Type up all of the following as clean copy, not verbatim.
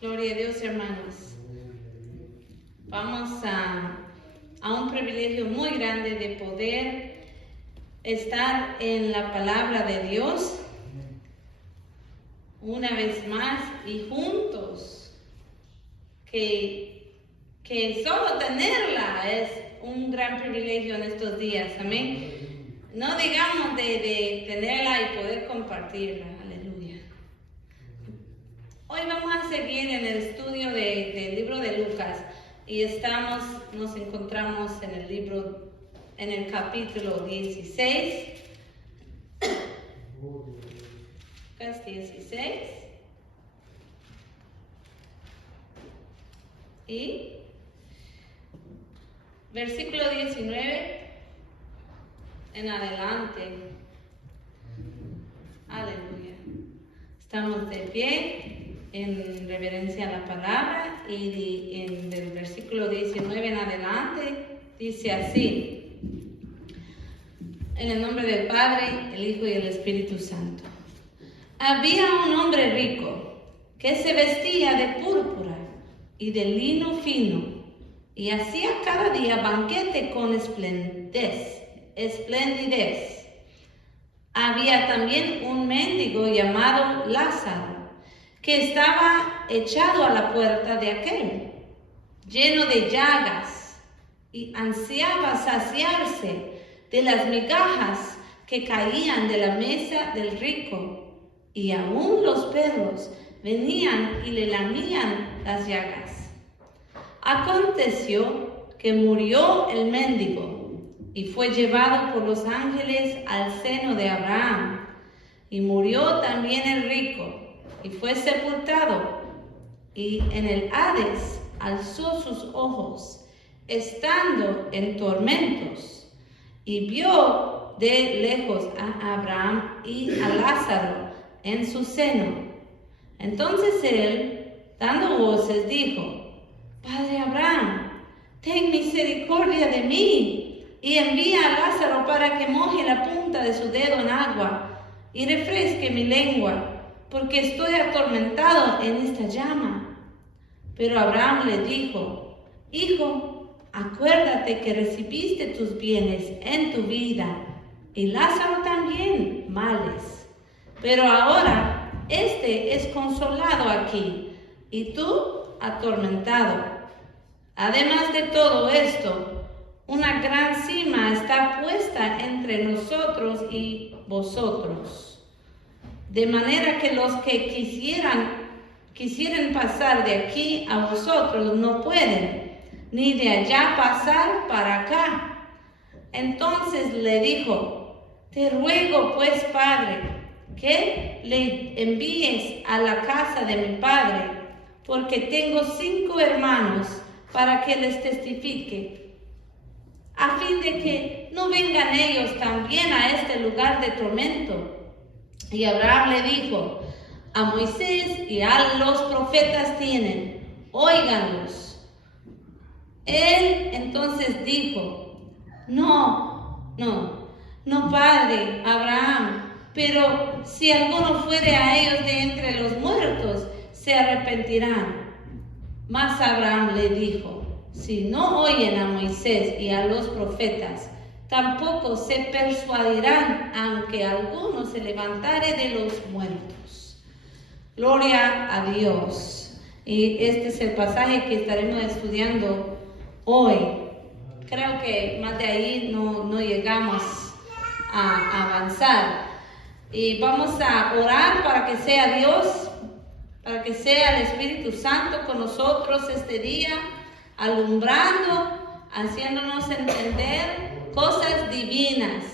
Gloria a Dios, hermanos. Vamos a un privilegio muy grande de poder estar en la palabra de Dios una vez más y juntos, que solo tenerla es un gran privilegio en estos días, amén. No digamos de tenerla y poder compartirla, aleluya. Hoy vamos a seguir en el estudio del libro de Lucas y nos encontramos en el capítulo 16. Lucas 16. Y versículo 19 en adelante. Aleluya. Estamos de pie en reverencia a la palabra y en el versículo 19 en adelante dice así: en el nombre del Padre, el Hijo y el Espíritu Santo. Había un hombre rico que se vestía de púrpura y de lino fino y hacía cada día banquete con esplendidez. Había también un mendigo llamado Lázaro, que estaba echado a la puerta de aquel, lleno de llagas, y ansiaba saciarse de las migajas que caían de la mesa del rico, y aún los perros venían y le lamían las llagas. Aconteció que murió el mendigo y fue llevado por los ángeles al seno de Abraham. Y murió también el rico y fue sepultado. Y en el Hades alzó sus ojos, estando en tormentos, y vio de lejos a Abraham y a Lázaro en su seno. Entonces él, dando voces, dijo: Padre Abraham, ten misericordia de mí, y envía a Lázaro para que moje la punta de su dedo en agua y refresque mi lengua, porque estoy atormentado en esta llama. Pero Abraham le dijo: Hijo, acuérdate que recibiste tus bienes en tu vida, y Lázaro también males. Pero ahora este es consolado aquí, y tú atormentado. Además de todo esto, una gran cima está puesta entre nosotros y vosotros, de manera que los que quisieran pasar de aquí a vosotros no pueden, ni de allá pasar para acá. Entonces le dijo: Te ruego pues, Padre, que le envíes a la casa de mi padre, porque tengo 5 hermanos, para que les testifique, a fin de que no vengan ellos también a este lugar de tormento. Y Abraham le dijo: A Moisés y a los profetas tienen, óiganlos. Él entonces dijo: No, Padre Abraham, pero si alguno fuere a ellos de entre los muertos, se arrepentirán. Mas Abraham le dijo: Si no oyen a Moisés y a los profetas, tampoco se persuadirán, aunque alguno se levantare de los muertos. Gloria a Dios. Y este es el pasaje que estaremos estudiando hoy. Creo que más de ahí no llegamos a avanzar. Y vamos a orar para que sea Dios, para que sea el Espíritu Santo con nosotros este día, alumbrando, haciéndonos entender cosas divinas.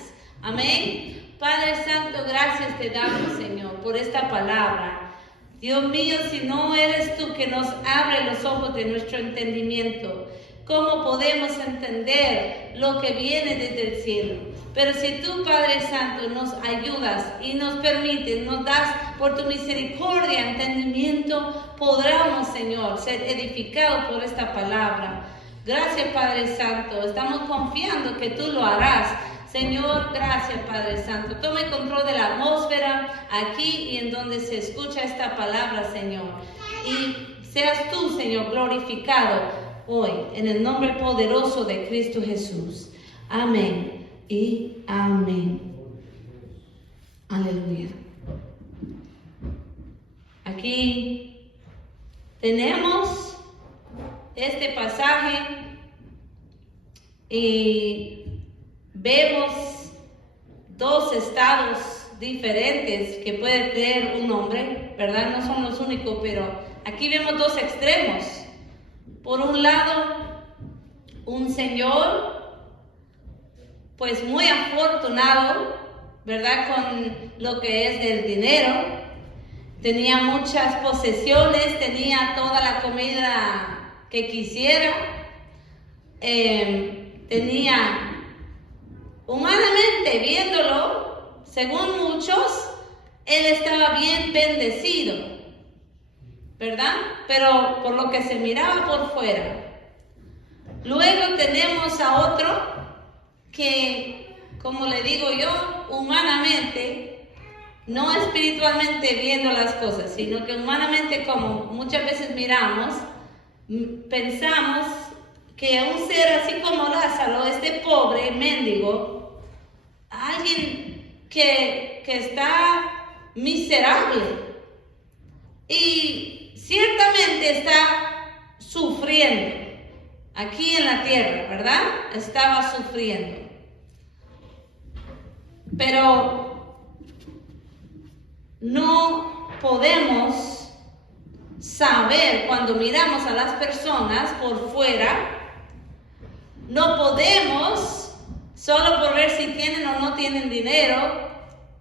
Amén. Padre Santo, gracias te damos, Señor, por esta palabra. Dios mío, si no eres tú que nos abre los ojos de nuestro entendimiento, ¿cómo podemos entender lo que viene desde el cielo? Pero si tú, Padre Santo, nos ayudas y nos permites, nos das por tu misericordia, entendimiento, podremos, Señor, ser edificados por esta palabra. Gracias, Padre Santo. Estamos confiando que tú lo harás. Señor, gracias, Padre Santo. Tome control de la atmósfera aquí y en donde se escucha esta palabra, Señor. Y seas tú, Señor, glorificado hoy, en el nombre poderoso de Cristo Jesús. Amén y amén. Aleluya. Aquí tenemos este pasaje y vemos dos estados diferentes que puede tener un hombre, ¿verdad? No son los únicos, pero aquí vemos dos extremos. Por un lado, un señor, pues muy afortunado, ¿verdad? Con lo que es del dinero. Tenía muchas posesiones, tenía toda la comida que quisiera. Tenía, humanamente viéndolo, según muchos, él estaba bien bendecido, ¿verdad? Pero por lo que se miraba por fuera. Luego tenemos a otro que, como le digo yo, humanamente, no espiritualmente viendo las cosas, sino que humanamente, como muchas veces miramos, pensamos que un ser así como Lázaro, este pobre mendigo, alguien que está miserable y ciertamente está sufriendo aquí en la tierra, ¿verdad? Estaba sufriendo. Pero no podemos saber cuando miramos a las personas por fuera, no podemos, solo por ver si tienen o no tienen dinero,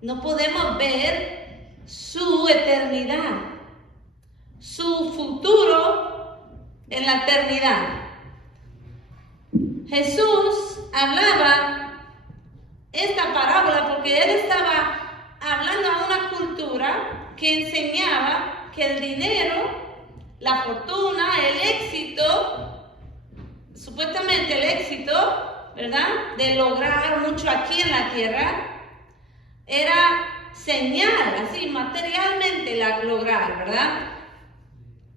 no podemos ver su eternidad, su futuro en la eternidad. Jesús hablaba esta parábola porque él estaba hablando a una cultura que enseñaba que el dinero, la fortuna, el éxito, supuestamente el éxito, ¿verdad?, de lograr mucho aquí en la tierra, era señal, así materialmente lograr, ¿verdad?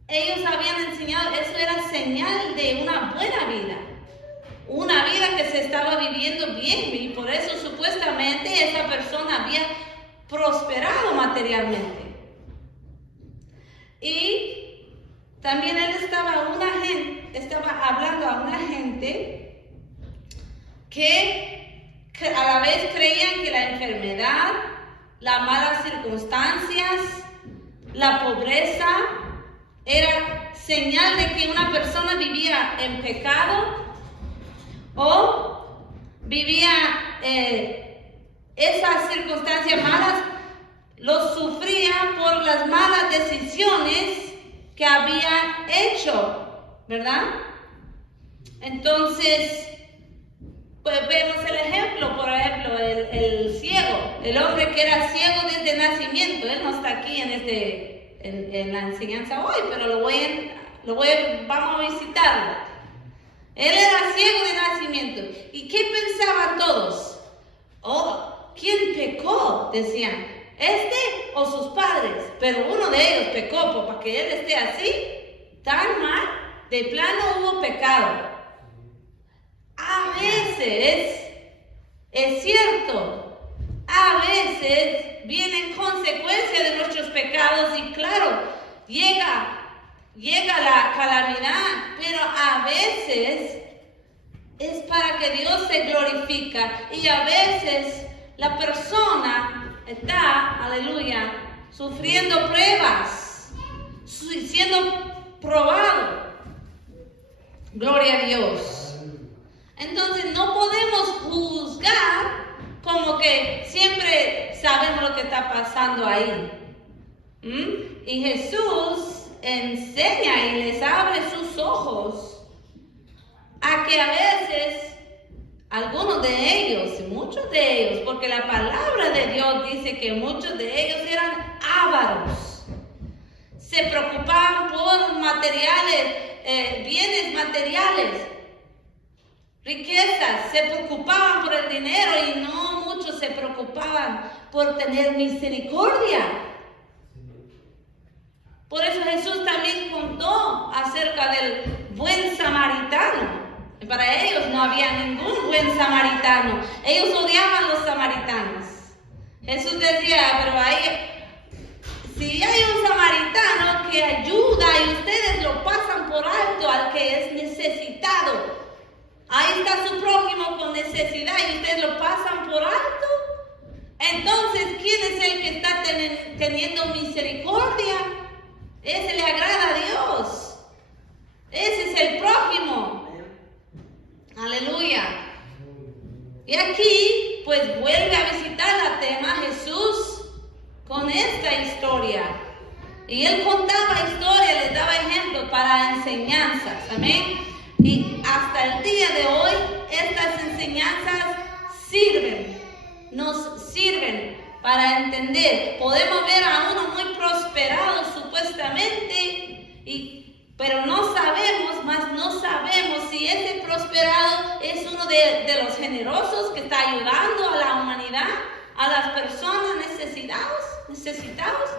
Ellos habían enseñado, eso era señal de una buena vida. Una vida que se estaba viviendo bien y por eso supuestamente esa persona había prosperado materialmente. Y también él estaba hablando a una gente que a la vez creían que la enfermedad, las malas circunstancias, la pobreza era señal de que una persona vivía en pecado o vivía esas circunstancias malas, lo sufría por las malas decisiones que había hecho, ¿verdad? Entonces, pues vemos el ejemplo, por ejemplo, el ciego, el hombre que era ciego desde nacimiento. Él no está aquí en la enseñanza hoy, pero vamos a visitarlo. Él era ciego de nacimiento. ¿Y qué pensaban todos? Oh, ¿quién pecó? Decían, ¿este o sus padres? Pero uno de ellos pecó, pues para que él esté así, tan mal, de plano hubo pecado. A veces, es cierto, a veces vienen consecuencias de nuestros pecados y claro, llega la calamidad, pero a veces es para que Dios se glorifica y a veces la persona está, aleluya, sufriendo pruebas, siendo probado. Gloria a Dios. Entonces no podemos juzgar como que siempre sabemos lo que está pasando ahí. Y Jesús enseña y les abre sus ojos a que a veces algunos de ellos, muchos de ellos, porque la palabra de Dios dice que muchos de ellos eran ávaros, se preocupaban por materiales, bienes materiales, riquezas, se preocupaban por el dinero y no muchos se preocupaban por tener misericordia. Por eso Jesús también contó acerca del buen samaritano. Para ellos no había ningún buen samaritano. Ellos odiaban a los samaritanos. Jesús decía, pero si hay un samaritano que ayuda y ustedes lo pasan por alto al que es necesitado, ahí está su prójimo con necesidad y ustedes lo pasan por alto, entonces, ¿quién es el que está teniendo misericordia? Ese le agrada a Dios. Ese es el prójimo. Aleluya. Y aquí, pues vuelve a visitar la tema Jesús con esta historia. Y él contaba historias, les daba ejemplos para enseñanzas. Amén. Y hasta el día de hoy, estas enseñanzas nos sirven para entender. Podemos ver a uno muy prosperado supuestamente, pero no sabemos si ese prosperado es uno de los generosos que está ayudando a la humanidad, a las personas necesitados,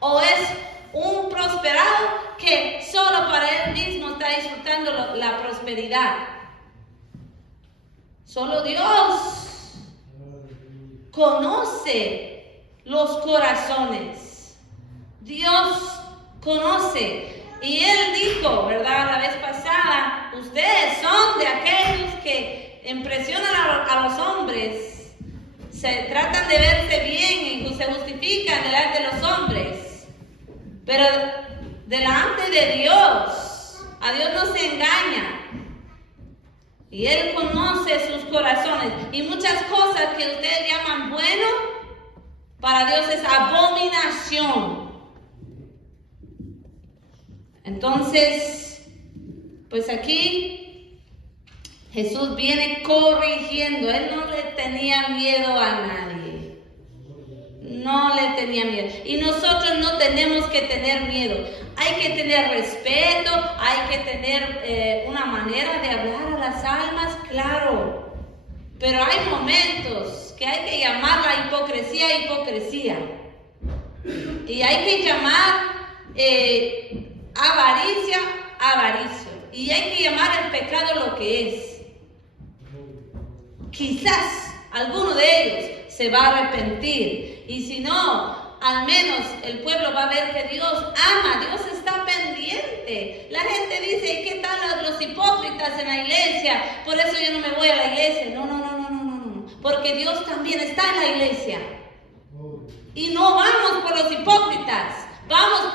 o es un prosperado que solo para él mismo está disfrutando la prosperidad. Solo Dios conoce los corazones. Dios conoce. Y él dijo, ¿verdad? La vez pasada, ustedes son de aquellos que impresionan a los hombres. Se tratan de verse bien y se justifican delante de los hombres. Pero delante de Dios, a Dios no se engaña. Y Él conoce sus corazones. Y muchas cosas que ustedes llaman bueno, para Dios es abominación. Entonces, pues aquí Jesús viene corrigiendo. Él no le tenía miedo a nadie. No le tenía miedo. Y nosotros no tenemos que tener miedo. Hay que tener respeto, hay que tener una manera de hablar a las almas, claro. Pero hay momentos que hay que llamar la hipocresía. Y hay que llamar avaricia. Y hay que llamar el pecado lo que es. Quizás alguno de ellos se va a arrepentir. Y si no, al menos el pueblo va a ver que Dios ama, Dios está pendiente. La gente dice, ¿qué tal los hipócritas en la iglesia? Por eso yo no me voy a la iglesia. No. Porque Dios también está en la iglesia. Y no vamos por los hipócritas. Vamos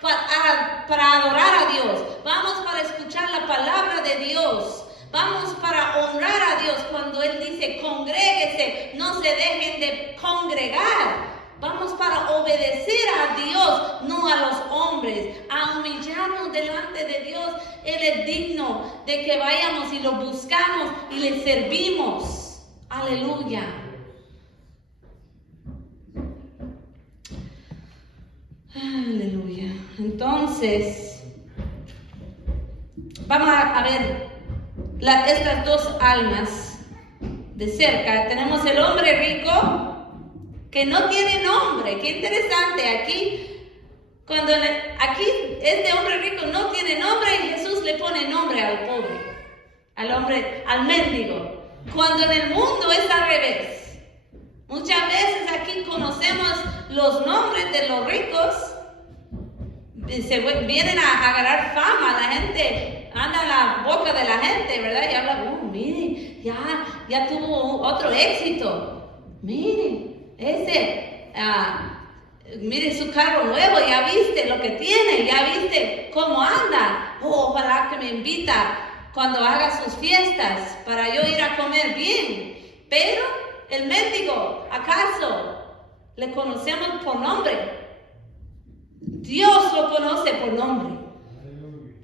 para adorar a Dios. Vamos para escuchar la palabra de Dios. Vamos para honrar a Dios cuando Él dice, congréguese, no se dejen de congregar. Vamos para obedecer a Dios, no a los hombres, a humillarnos delante de Dios. Él es digno de que vayamos y lo buscamos y le servimos. Aleluya. Aleluya. Entonces, vamos a ver estas dos almas de cerca. Tenemos el hombre rico que no tiene nombre. Qué interesante. Aquí este hombre rico no tiene nombre y Jesús le pone nombre al pobre, al mendigo. Cuando en el mundo es al revés. Muchas veces aquí conocemos los nombres de los ricos. Vienen a agarrar fama. La gente anda en la boca de la gente, ¿verdad? Y habla, mire, ya tuvo otro éxito. Mire su carro nuevo, ya viste lo que tiene, ya viste cómo anda. Ojalá que me invita cuando haga sus fiestas para yo ir a comer bien. Pero el mendigo, ¿acaso le conocemos por nombre? Dios lo conoce por nombre.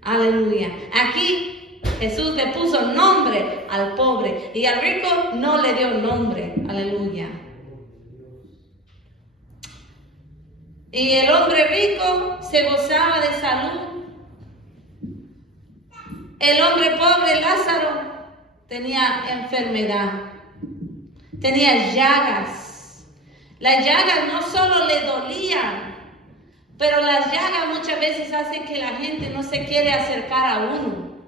Aleluya. Aquí Jesús le puso nombre al pobre y al rico no le dio nombre. Aleluya. Y el hombre rico se gozaba de salud. El hombre pobre, Lázaro, tenía enfermedad. Tenía llagas. Las llagas no solo le dolían, Pero las llagas muchas veces hacen que la gente no se quiere acercar a uno.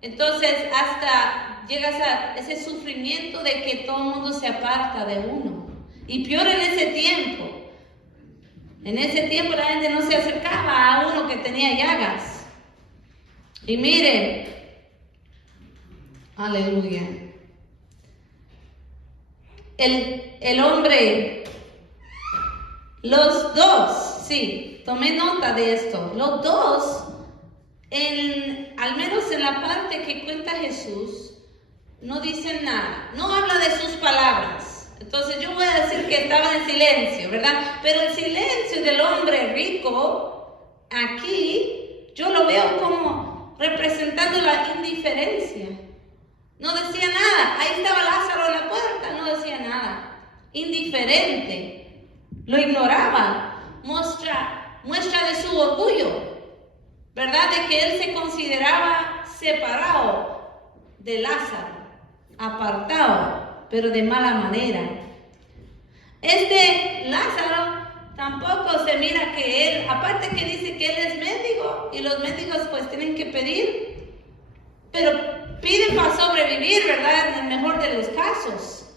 Entonces hasta llegas a ese sufrimiento de que todo el mundo se aparta de uno. Y peor en ese tiempo. En ese tiempo la gente no se acercaba a uno que tenía llagas. Y miren, aleluya. El hombre, los dos, sí, tomé nota de esto. Los dos, al menos en la parte que cuenta Jesús, no dicen nada. No habla de sus palabras. Entonces yo voy a decir que estaban en silencio, ¿verdad? Pero el silencio del hombre rico, aquí, yo lo veo como representando la indiferencia. No decía nada. Ahí estaba Lázaro en la puerta, no decía nada. Indiferente. Lo ignoraba. Muestra de su orgullo, ¿verdad? De que él se consideraba separado de Lázaro, apartado, pero de mala manera. Este Lázaro tampoco se mira que él, aparte que dice que él es mendigo, y los mendigos pues tienen que pedir, pero piden para sobrevivir, ¿verdad? En el mejor de los casos.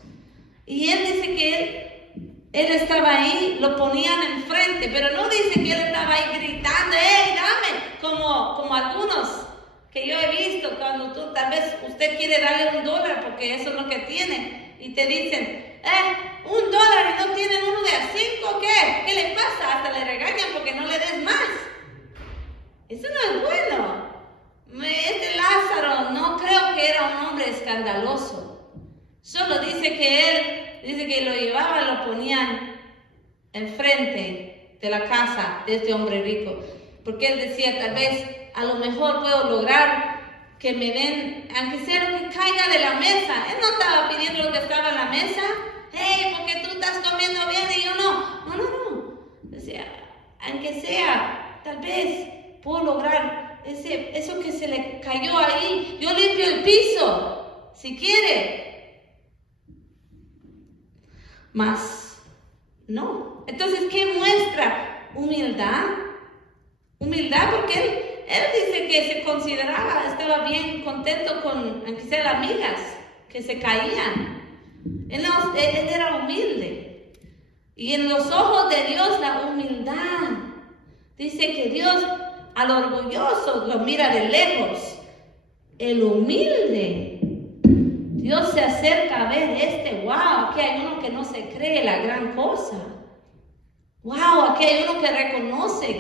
Y él dice que él estaba ahí, lo ponían enfrente, pero no dice que él estaba ahí gritando, ¡hey, dame! Como algunos que yo he visto cuando tú, tal vez usted quiere darle $1 porque eso es lo que tiene, y te dicen, $1 y no tienen uno de a 5, ¿qué? ¿Qué le pasa? Hasta le regañan porque no le des más. Eso no es bueno. Este Lázaro no creo que era un hombre escandaloso. Solo dice que lo llevaban, lo ponían enfrente de la casa de este hombre rico. Porque él decía, tal vez a lo mejor puedo lograr que me den, aunque sea lo que caiga de la mesa. Él no estaba pidiendo lo que estaba en la mesa. Hey, porque tú estás comiendo bien y yo no. No. Decía, aunque sea, tal vez puedo lograr eso que se le cayó ahí. Yo limpio el piso, si quiere. Mas, no. Entonces, ¿qué muestra? Humildad. Humildad porque él dice que se consideraba, estaba bien contento con, aunque sean amigas, que se caían. Él era humilde. Y en los ojos de Dios la humildad. Dice que Dios al orgulloso lo mira de lejos. El humilde, Dios se acerca a ver wow, aquí hay uno que no se cree la gran cosa. Wow, aquí hay uno que reconoce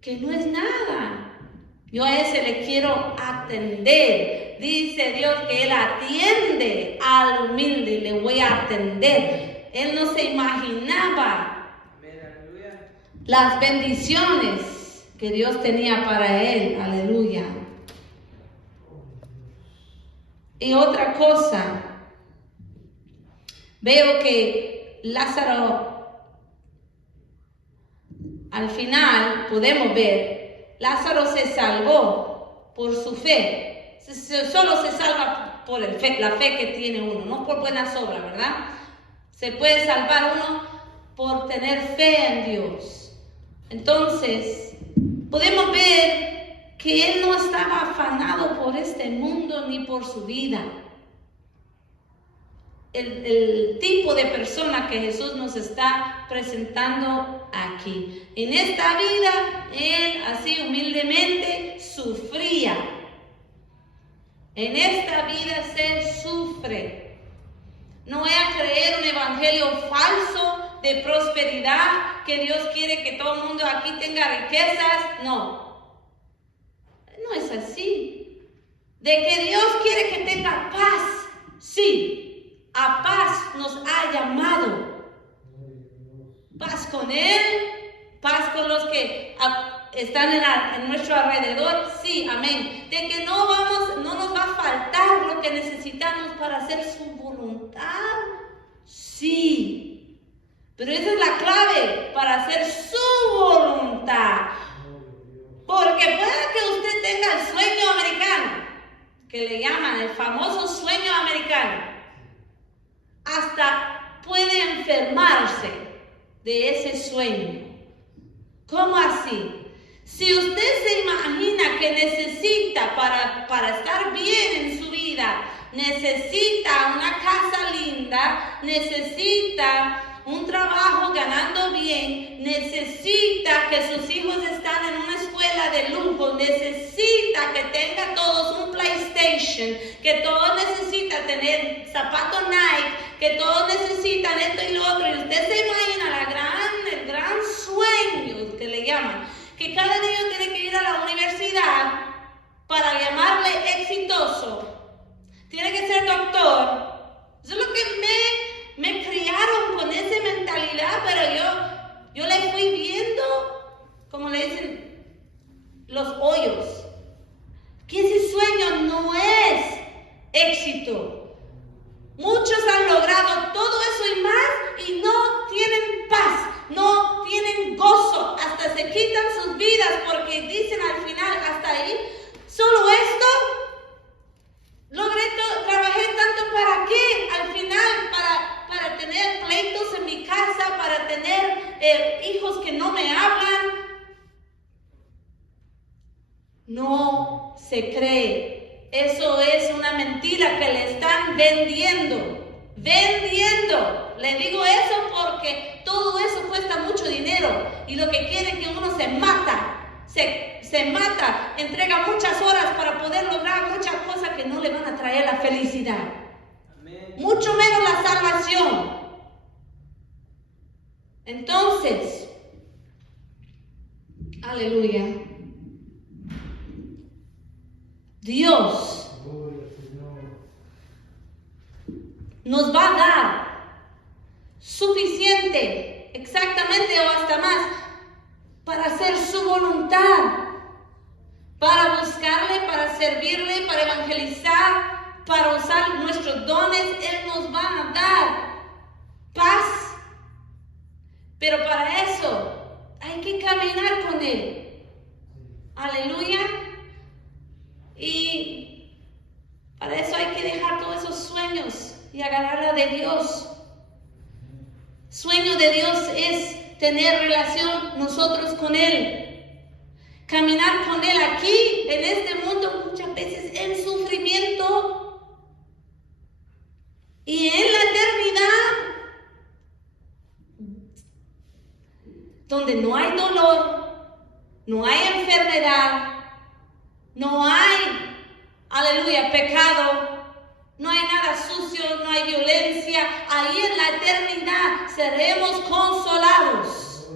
que no es nada. Yo a ese le quiero atender. Dice Dios que Él atiende al humilde, le voy a atender. Él no se imaginaba las bendiciones que Dios tenía para él. Aleluya. Y otra cosa, veo que Lázaro, al final podemos ver, Lázaro se salvó por su fe. Solo se salva por la fe que tiene uno, no por buenas obras, ¿verdad? Se puede salvar uno por tener fe en Dios. Entonces, podemos ver que él no estaba afanado por este mundo ni por su vida. El tipo de persona que Jesús nos está presentando aquí. En esta vida, él así humildemente sufría. En esta vida se sufre. No voy a creer un evangelio falso de prosperidad, que Dios quiere que todo el mundo aquí tenga riquezas. No es así. De que Dios quiere que tenga paz, sí, a paz nos ha llamado. Paz con Él, paz con los que están en nuestro alrededor, sí, amén. De que no nos va a faltar lo que necesitamos para hacer su voluntad, sí. Pero esa es la clave para hacer su voluntad. Porque puede que usted tenga el sueño americano, que le llaman el famoso sueño americano. Hasta puede enfermarse de ese sueño. ¿Cómo así? Si usted se imagina que necesita para estar bien en su vida, necesita una casa linda, necesita un trabajo ganando bien, necesita que sus hijos estén en una escuela de lujo, necesita que tenga todos un PlayStation, que todos necesitan tener zapatos Nike, que todos necesitan esto y lo otro, y usted se imagina el gran sueño que le llaman, que cada niño tiene que ir a la universidad para llamarle exitoso, tiene que ser doctor. Eso es lo que me criaron con esa mentalidad, pero yo le fui viendo, como le dicen, los hoyos. Que ese sueño no es éxito. Muchos han logrado todo eso y más y no tienen paz, no tienen gozo, hasta se quitan sus vidas porque dicen al final, hasta ahí, solo esto. Trabajé tanto para qué, al final, para tener pleitos en mi casa, para tener hijos que no me hablan. No se cree. Eso es una mentira que le están vendiendo. Le digo eso porque todo eso cuesta mucho dinero y lo que quieren es que uno se mata, entrega muchas horas para poder lograr muchas cosas que no le van a traer la felicidad. Amén. Mucho menos la salvación. Entonces, aleluya. Dios nos va a dar suficiente, exactamente o hasta más, para hacer su voluntad, para buscarle, para servirle, para evangelizar, para usar nuestros dones. Él nos va a dar paz. Pero para eso hay que caminar con Él. Aleluya. Y para eso hay que dejar todos esos sueños y agarrarla de Dios. Sueño de Dios es tener relación nosotros con Él. Caminar con Él aquí, en este mundo, muchas veces en sufrimiento. Y en la eternidad, donde no hay dolor, no hay enfermedad, no hay, aleluya, pecado, no hay nada sucio, no hay violencia. Ahí en la eternidad seremos consolados,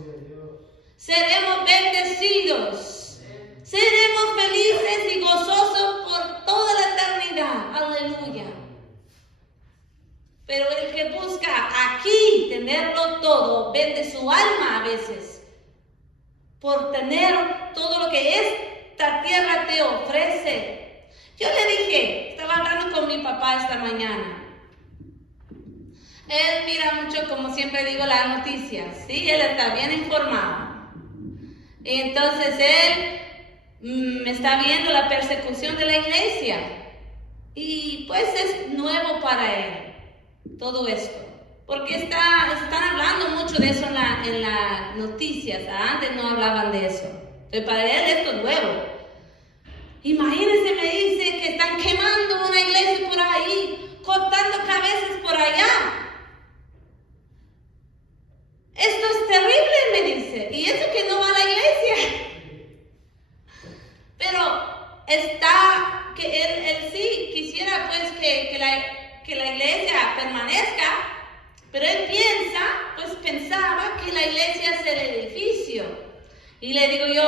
seremos bendecidos, seremos felices y gozosos por toda la eternidad. Aleluya. Pero el que busca aquí tenerlo todo, vende su alma a veces por tener todo lo que esta tierra te ofrece. Yo le dije, estaba hablando con mi papá esta mañana. Él mira mucho, como siempre digo, las noticias, ¿sí? Él está bien informado. Y entonces él está viendo la persecución de la iglesia. Y pues es nuevo para él todo esto. Porque están hablando mucho de eso en las noticias. Antes no hablaban de eso. Entonces para él esto es nuevo. Imagínense, me dice que están quemando una iglesia por ahí, cortando cabezas por allá. Esto es terrible, me dice. Y eso que no va a la iglesia. Pero que él sí quisiera pues que la iglesia permanezca. Pero él pensaba que la iglesia es el edificio. Y le digo yo,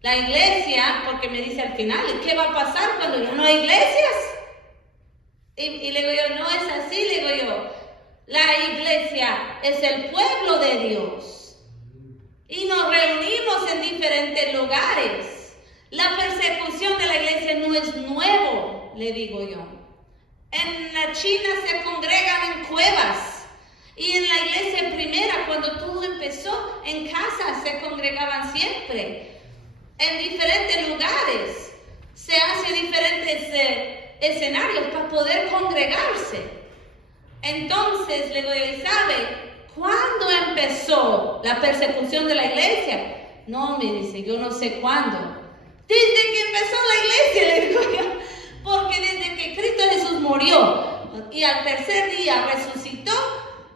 la iglesia, porque me dice al final, ¿qué va a pasar cuando ya no hay iglesias? Y le digo yo, no es así, le digo yo. La iglesia es el pueblo de Dios. Y nos reunimos en diferentes lugares. La persecución de la iglesia no es nuevo, le digo yo. En la China se congregan en cuevas. Y en la iglesia primera, cuando todo empezó, en casa se congregaban siempre. En diferentes lugares. Se hacen diferentes escenarios para poder congregarse. Entonces, le digo, ¿sabe ¿cuándo empezó la persecución de la iglesia? No, me dice, yo no sé cuándo. Desde que empezó la iglesia, le digo yo, porque desde que Cristo Jesús murió y al tercer día resucitó,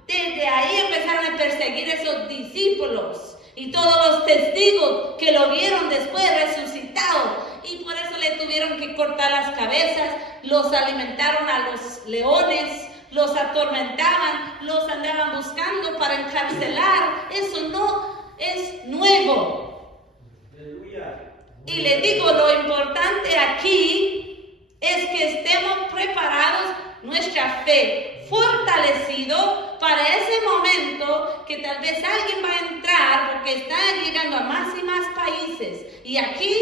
desde ahí empezaron a perseguir a esos discípulos y todos los testigos que lo vieron después resucitado. Y por eso le tuvieron que cortar las cabezas, los alimentaron a los leones, los atormentaban, los andaban buscando para encarcelar. Eso no es nuevo. Y le digo, lo importante aquí es que estemos preparados, nuestra fe fortalecido para ese momento que tal vez alguien va a entrar, porque está llegando a más y más países. Y aquí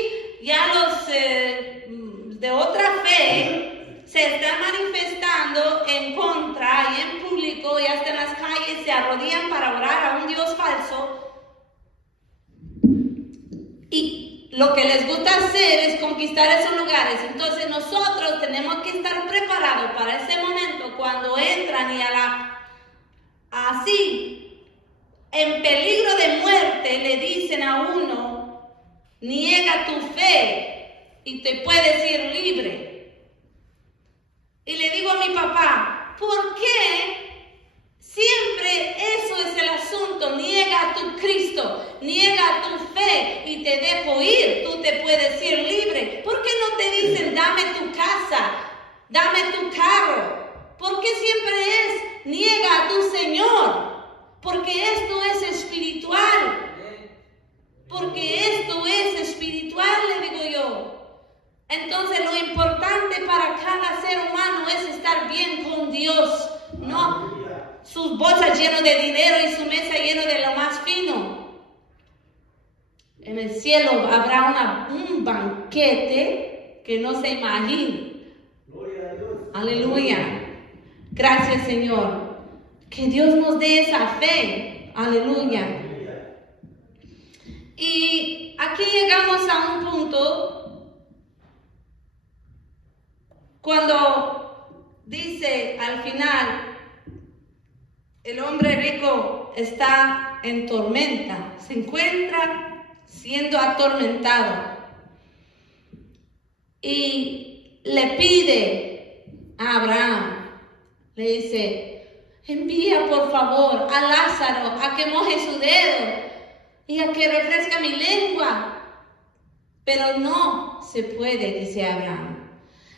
ya los de otra fe se están manifestando en contra y en público y hasta en las calles se arrodillan para orar a un Dios falso. Y lo que les gusta hacer es conquistar esos lugares. Entonces nosotros tenemos que estar preparados para ese momento cuando entran y así en peligro de muerte le dicen a uno, niega tu fe y te puedes ir libre. Y le digo a mi papá, ¿por qué siempre eso es el asunto? Niega a tu Cristo, niega tu fe y te dejo ir, tú te puedes ir libre. ¿Por qué no te dicen, dame tu casa, dame tu carro? ¿Por qué siempre es, niega a tu Señor? Porque esto es espiritual. Porque esto es espiritual, le digo yo. Entonces lo importante para cada ser humano es estar bien con Dios, no sus bolsas llenas de dinero y su mesa llena de lo más fino. En el cielo habrá un banquete que no se imagina. Aleluya. Gracias, Señor. Que Dios nos dé esa fe. Aleluya. Y aquí llegamos a un punto cuando dice al final, el hombre rico está en tormenta, se encuentra siendo atormentado y le pide a Abraham, le dice, envía por favor a Lázaro a que moje su dedo y a que refresca mi lengua. Pero no se puede, dice Abraham.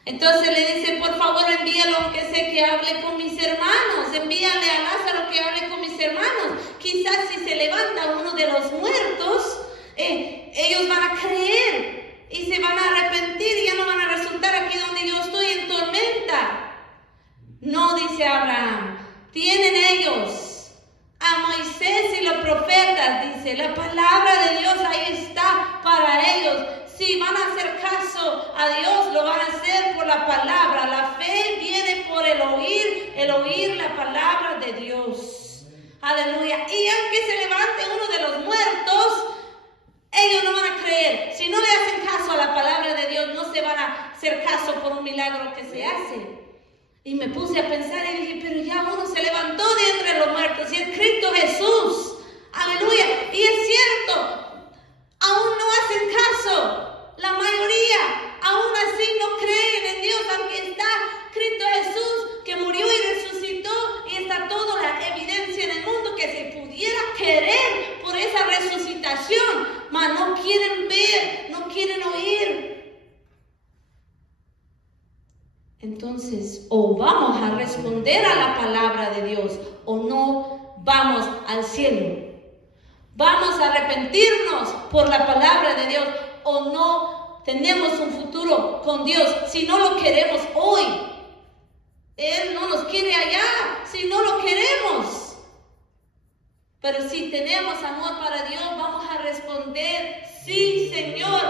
Entonces le dice, por favor envíalo aunque sé que hable con mis hermanos. Envíale a Lázaro que hable con mis hermanos. Quizás si se levanta uno de los muertos, ellos van a creer y se van a arrepentir y ya no van a resultar aquí donde yo estoy en tormenta. No, dice Abraham, tienen ellos a Moisés y los profetas, dice, la palabra de Dios ahí está para ellos. Si van a hacer caso a Dios, lo van a hacer por la palabra. La fe viene por el oír la palabra de Dios. Aleluya. Y aunque se levante uno de los muertos, ellos no van a creer. Si no le hacen caso a la palabra de Dios, no se van a hacer caso por un milagro que se hace. Y me puse a pensar y dije, pero ya uno se levantó de entre los muertos y es Cristo Jesús. Aleluya. Y es cierto, aún no hacen caso. La mayoría aún así no creen en Dios, aunque está Cristo Jesús que murió y resucitó y está toda la evidencia en el mundo que se pudiera querer por esa resucitación, mas no quieren ver, no quieren oír. Entonces, o vamos a responder a la palabra de Dios o no vamos al cielo. Vamos a arrepentirnos por la palabra de Dios o no tenemos un futuro con Dios si no lo queremos hoy. Él no nos quiere allá si no lo queremos. Pero si tenemos amor para Dios, vamos a responder, sí, Señor,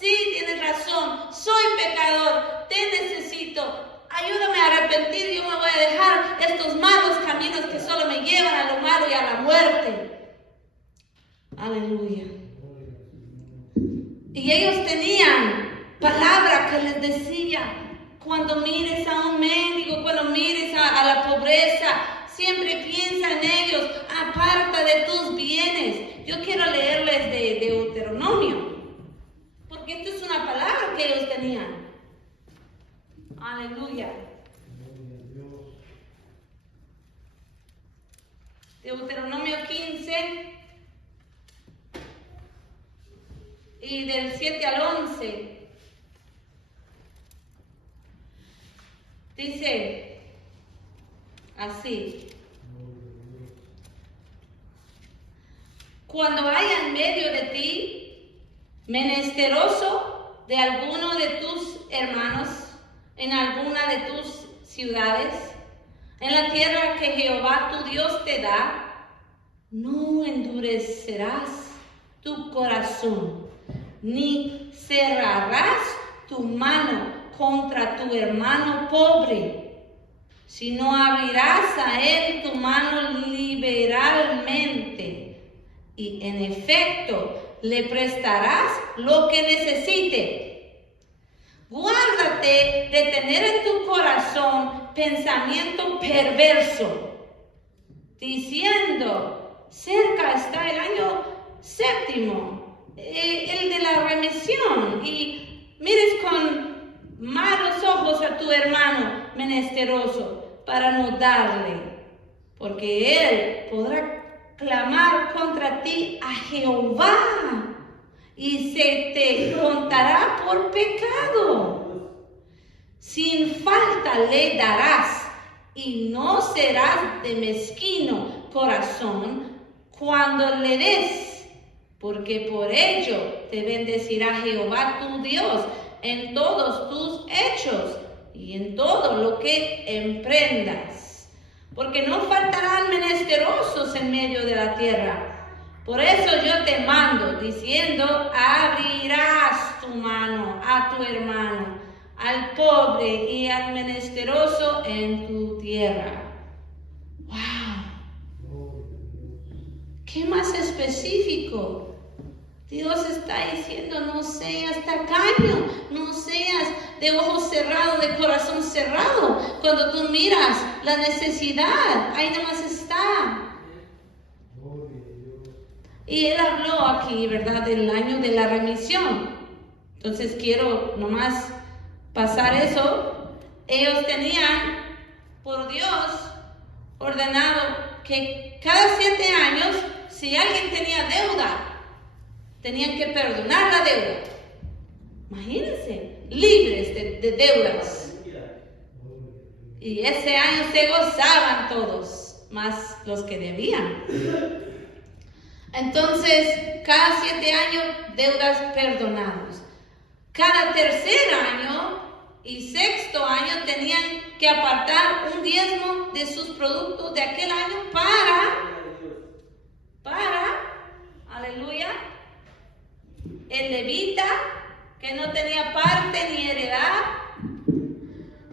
sí, tienes razón, soy pecador, te necesito, ayúdame a arrepentir, yo me voy a dejar estos malos caminos que solo me llevan a lo malo y a la muerte. Aleluya. Y ellos tenían palabra que les decía, cuando mires a un mendigo, cuando mires a la pobreza, siempre piensa en ellos. aparta de tus bienes. Yo quiero leerles de Deuteronomio, porque esto es una palabra que ellos tenían. Aleluya. Deuteronomio 15 y del 7 al 11. Dice así: cuando haya en medio de ti menesteroso de alguno de tus hermanos en alguna de tus ciudades, en la tierra que Jehová tu Dios te da, no endurecerás tu corazón, ni cerrarás tu mano contra tu hermano pobre, sino abrirás a él tu mano liberalmente, y en efecto le prestarás lo que necesite. Guárdate de tener en tu corazón pensamiento perverso, diciendo: cerca está el año séptimo, el de la remisión, y mires con malos ojos a tu hermano menesteroso para no darle, porque él podrá clamar contra ti a Jehová y se te contará por pecado. Sin falta le darás, y no serás de mezquino corazón cuando le des, porque por ello te bendecirá Jehová tu Dios en todos tus hechos y en todo lo que emprendas, porque no faltarán menesterosos en medio de la tierra. Por eso yo te mando, diciendo: abrirás tu mano a tu hermano, al pobre y al menesteroso en tu tierra. ¡Wow! ¿Qué más específico? Dios está diciendo: no seas tacaño, no seas de ojos cerrados, de corazón cerrado. Cuando tú miras la necesidad, ahí nomás está. Y él habló aquí, ¿verdad?, del año de la remisión. Entonces quiero nomás pasar eso. Ellos tenían por Dios ordenado que cada 7 años, si alguien tenía deuda, tenían que perdonar la deuda. Imagínense, libres de deudas. Y ese año se gozaban todos, más los que debían. Entonces, cada 7 años, deudas perdonadas. Cada tercer año y 6º año tenían que apartar un diezmo de sus productos de aquel año para, aleluya, el levita que no tenía parte ni heredad,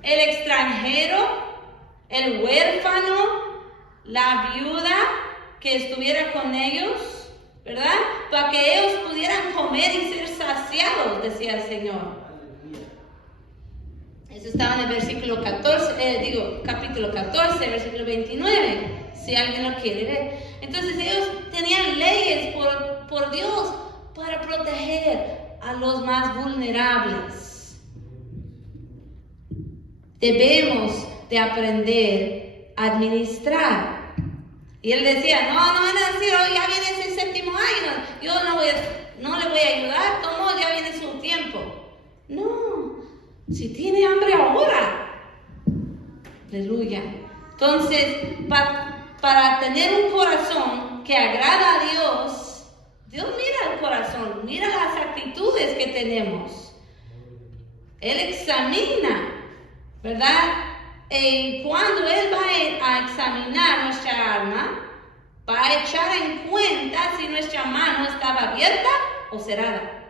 el extranjero, el huérfano, la viuda que estuviera con ellos, ¿verdad? Para que ellos pudieran comer y ser saciados, decía el Señor. Eso estaba en el versículo 14, capítulo 14, versículo 29, si alguien lo quiere ver. Entonces ellos tenían leyes por Dios para proteger a los más vulnerables. Debemos de aprender a administrar. Y él decía: no van a decir: oh, ya viene ese 7º año, yo no le voy a ayudar, tomo, ya viene su tiempo. No, si tiene hambre ahora, aleluya. Entonces, para tener un corazón que agrada a Dios, Dios mira el corazón, mira las actitudes que tenemos. Él examina, ¿verdad? Cuando Él va a examinar nuestra alma, va a echar en cuenta si nuestra mano estaba abierta o cerrada.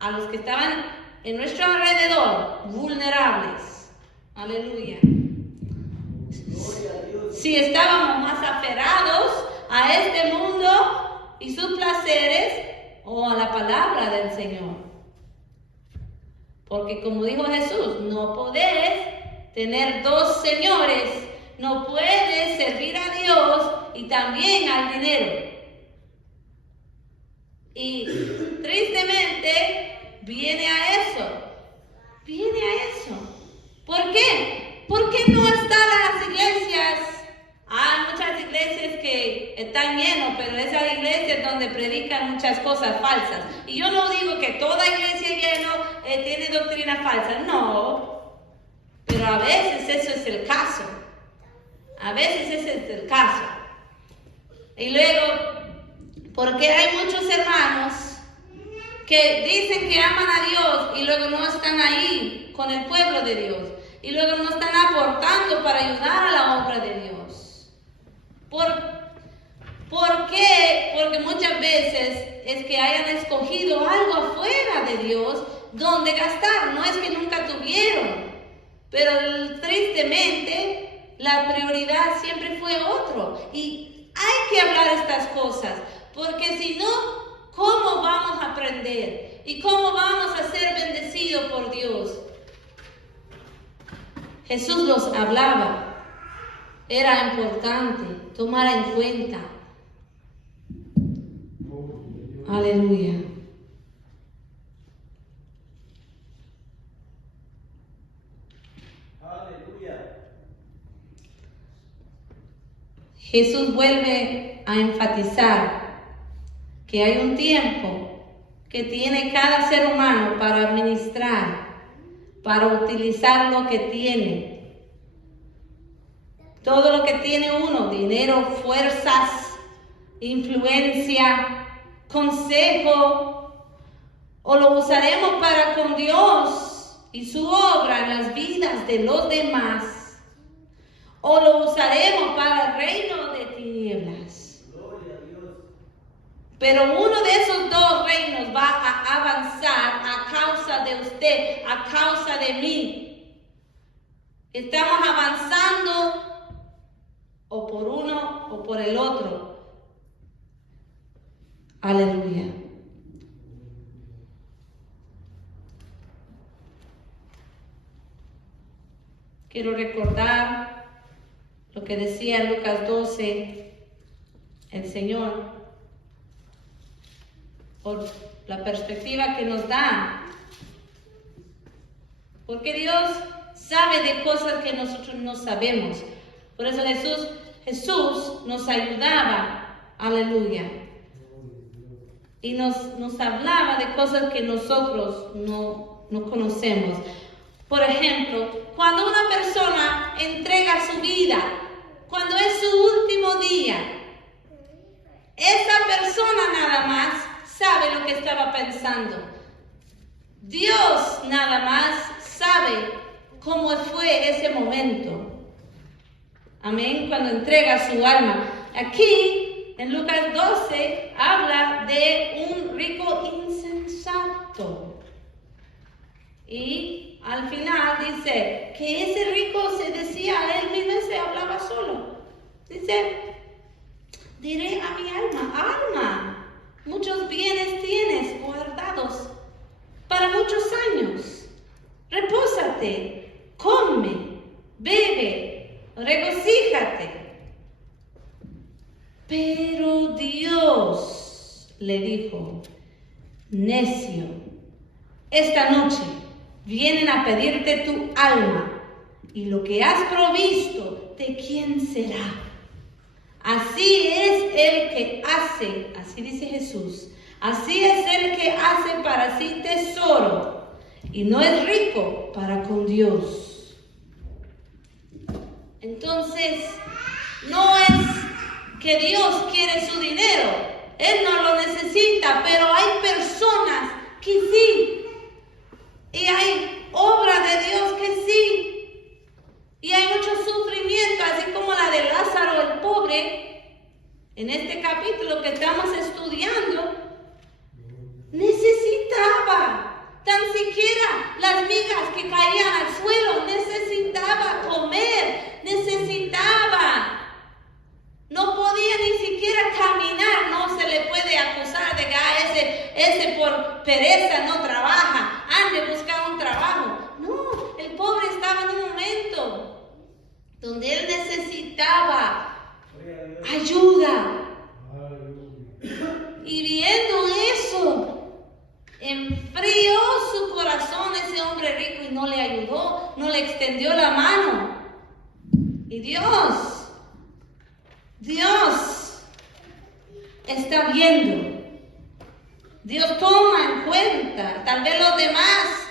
A los que estaban en nuestro alrededor, vulnerables. Aleluya. Si estábamos más aferrados a este mundo y sus placeres o a la palabra del Señor. Porque como dijo Jesús, no podés tener 2 señores, no puedes servir a Dios y también al dinero. Y tristemente viene a eso. ¿Por qué? Porque no están las iglesias. Hay muchas iglesias que están llenas, pero esas iglesias donde predican muchas cosas falsas. Y yo no digo que toda iglesia llena tiene doctrina falsa, no. Pero a veces eso es el caso. Y luego, porque hay muchos hermanos que dicen que aman a Dios y luego no están ahí con el pueblo de Dios. Y luego no están aportando para ayudar a la obra de Dios. ¿Por qué? Porque muchas veces es que hayan escogido algo afuera de Dios donde gastar. No es que nunca tuvieron, pero tristemente la prioridad siempre fue otro. Y hay que hablar estas cosas, porque si no, ¿cómo vamos a aprender? ¿Y cómo vamos a ser bendecidos por Dios? Jesús los hablaba. Era importante tomar en cuenta. Aleluya. Jesús vuelve a enfatizar que hay un tiempo que tiene cada ser humano para administrar, para utilizar lo que tiene. Todo lo que tiene uno, dinero, fuerzas, influencia, consejo, o lo usaremos para con Dios y su obra en las vidas de los demás, o lo usaremos para el reino de tinieblas. Gloria a Dios. Pero uno de esos dos reinos va a avanzar a causa de usted, a causa de mí. Estamos avanzando o por uno o por el otro. Aleluya. Quiero recordar lo que decía Lucas 12, el Señor, por la perspectiva que nos da. Porque Dios sabe de cosas que nosotros no sabemos. Por eso Jesús nos ayudaba, aleluya, y nos hablaba de cosas que nosotros no conocemos. Por ejemplo, cuando una persona entrega su vida, cuando es su último día, esa persona nada más sabe lo que estaba pensando. Dios nada más sabe cómo fue ese momento. Amén, cuando entrega su alma. Aquí, en Lucas 12, habla de un rico insensato. Y al final dice que ese rico se decía a él mismo, se hablaba solo. Dice, diré a mi alma, muchos bienes tienes guardados para muchos años. Repósate, come, bebe, regocíjate. Pero Dios le dijo, necio, esta noche vienen a pedirte tu alma, y lo que has provisto, ¿de quién será? Así es el que hace, así dice Jesús, así es el que hace para sí tesoro, y no es rico para con Dios. Entonces, no es que Dios quiere su dinero, Él no lo necesita, pero hay personas que sí. Y hay obra de Dios que sí. Y hay mucho sufrimiento, así como la de Lázaro el pobre. En este capítulo que estamos estudiando, necesitaba, tan siquiera las migas que caían al suelo, necesitaba comer, necesitaba. No podía ni siquiera caminar, no se le puede acusar de que ese por pereza no trabaja, ande a buscar un trabajo. No, el pobre estaba en un momento donde él necesitaba ayuda. Y viendo eso, enfrió su corazón ese hombre rico y no le ayudó, no le extendió la mano. Y Dios está viendo. Dios toma en cuenta. Tal vez los demás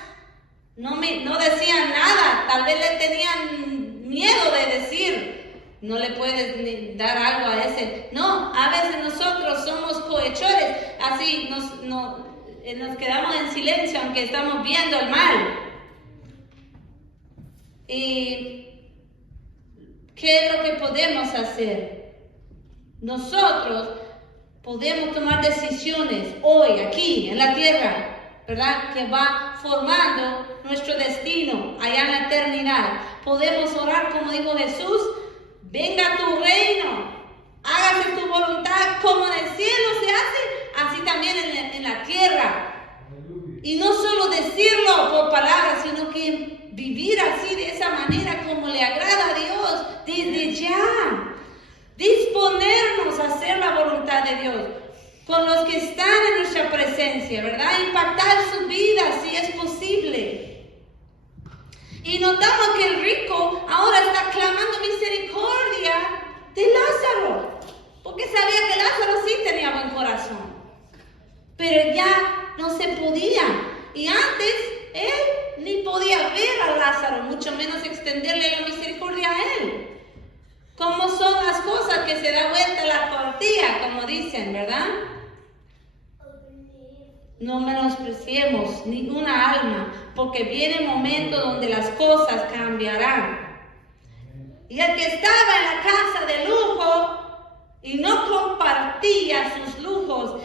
no decían nada, tal vez le tenían miedo de decir, no le puedes dar algo a ese. No, a veces nosotros somos cohechores, así nos quedamos en silencio aunque estamos viendo el mal. ¿Y qué es lo que podemos hacer? Nosotros podemos tomar decisiones hoy, aquí, en la tierra, ¿verdad? Que va formando nuestro destino allá en la eternidad. Podemos orar como dijo Jesús: venga tu reino, hágase tu voluntad como en el cielo se hace, así también en la tierra. Y no solo decirlo por palabras, sino que vivir así de esa manera como le agrada a Dios, desde ya. Disponernos a hacer la voluntad de Dios con los que están en nuestra presencia, ¿verdad? Impactar su vida si es posible. Y notamos que el rico ahora está clamando misericordia de Lázaro, porque sabía que Lázaro sí tenía buen corazón, pero ya no se podía. Y antes él ni podía ver a Lázaro, mucho menos extenderle la misericordia a él. ¿Cómo son las cosas que se da vuelta la tortilla, como dicen, verdad? No menospreciemos ninguna alma, porque viene el momento donde las cosas cambiarán. Y el que estaba en la casa de lujo y no compartía sus lujos,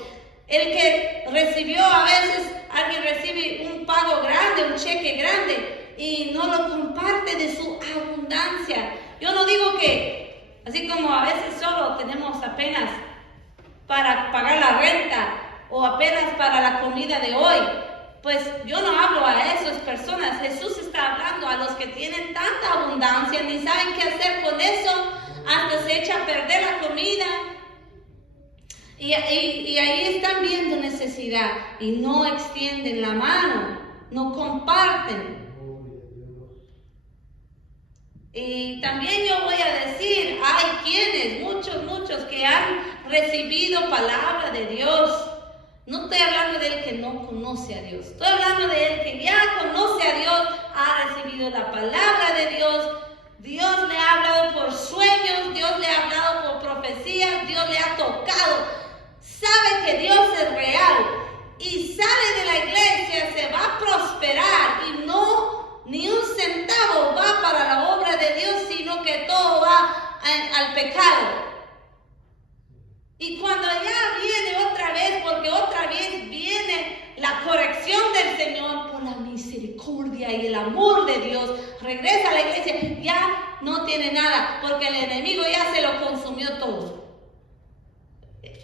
el que recibió, a veces alguien recibe un pago grande, un cheque grande, y no lo comparte de su abundancia. Yo no digo que, así como a veces solo tenemos apenas para pagar la renta o apenas para la comida de hoy, pues yo no hablo a esas personas. Jesús está hablando a los que tienen tanta abundancia, ni saben qué hacer con eso, hasta se echa a perder la comida. Y ahí están viendo necesidad y no extienden la mano, no comparten. Y también yo voy a decir, hay quienes, muchos que han recibido palabra de Dios. No estoy hablando de él que no conoce a Dios, estoy hablando de él que ya conoce a Dios, ha recibido la palabra de Dios. Dios le ha hablado por sueños, Dios le ha hablado por profecías, Dios le ha tocado. Sabe que Dios es real y sale de la iglesia, se va a prosperar y no, ni un centavo va para la obra de Dios, sino que todo va al pecado. Y cuando ya viene otra vez, porque otra vez viene la corrección del Señor por la misericordia y el amor de Dios, regresa a la iglesia, ya no tiene nada, porque el enemigo ya se lo consumió todo.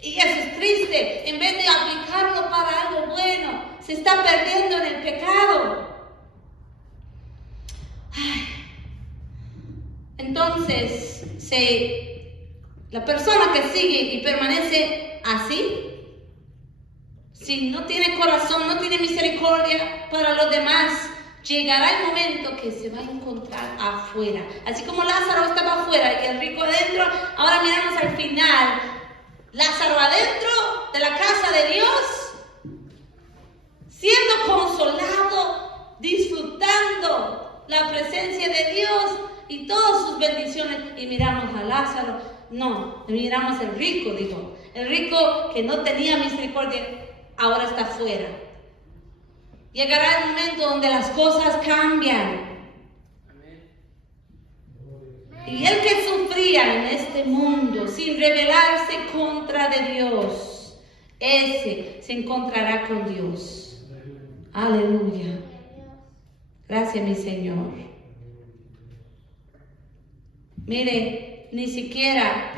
Y eso es triste. En vez de aplicarlo para algo bueno, se está perdiendo en el pecado. Entonces, la persona que sigue y permanece así, si no tiene corazón, no tiene misericordia para los demás, llegará el momento que se va a encontrar afuera. Así como Lázaro estaba afuera y el rico adentro, ahora miramos al final. Lázaro adentro de la casa de Dios, siendo consolado, disfrutando la presencia de Dios y todas sus bendiciones. Y miramos a Lázaro, no, miramos al rico, digo, el rico que no tenía misericordia, ahora está afuera. Llegará el momento donde las cosas cambian. Y el que sufría en este mundo sin rebelarse contra de Dios, ese se encontrará con Dios. Aleluya. Gracias, mi Señor. Mire, ni siquiera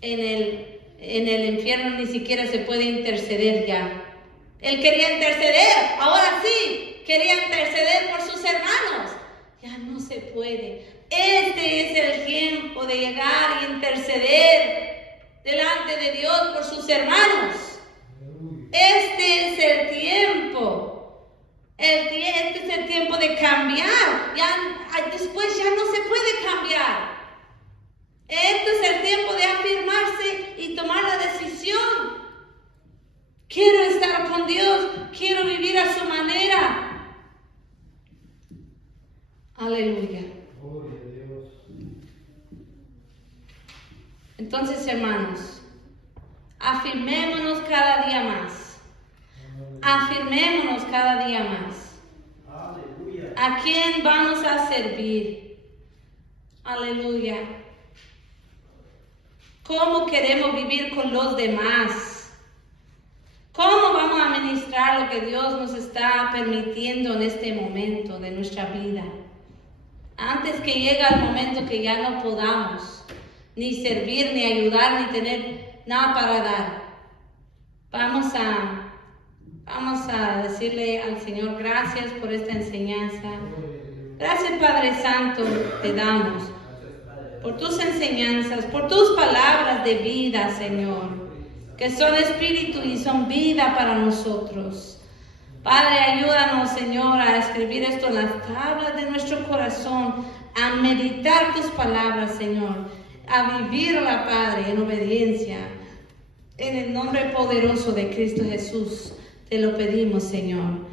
en el infierno ni siquiera se puede interceder ya. Él quería interceder, ahora sí, quería interceder por sus hermanos. Ya no se puede. Este es el tiempo de llegar y interceder delante de Dios por sus hermanos. Este es el tiempo. Este es el tiempo de cambiar. Después ya no se puede cambiar. Este es el tiempo de afirmarse y tomar la decisión. Quiero estar con Dios. Quiero vivir a su manera. Aleluya. Entonces, hermanos, afirmémonos cada día más. Afirmémonos cada día más. ¿A quién vamos a servir? Aleluya. ¿Cómo queremos vivir con los demás? ¿Cómo vamos a ministrar lo que Dios nos está permitiendo en este momento de nuestra vida? Antes que llegue el momento que ya no podamos ni servir, ni ayudar, ni tener nada para dar. Vamos a decirle al Señor gracias por esta enseñanza. Gracias, Padre Santo, te damos por tus enseñanzas, por tus palabras de vida, Señor, que son espíritu y son vida para nosotros. Padre, ayúdanos, Señor, a escribir esto en las tablas de nuestro corazón, a meditar tus palabras, Señor, a vivirla, Padre, en obediencia. En el nombre poderoso de Cristo Jesús, te lo pedimos, Señor.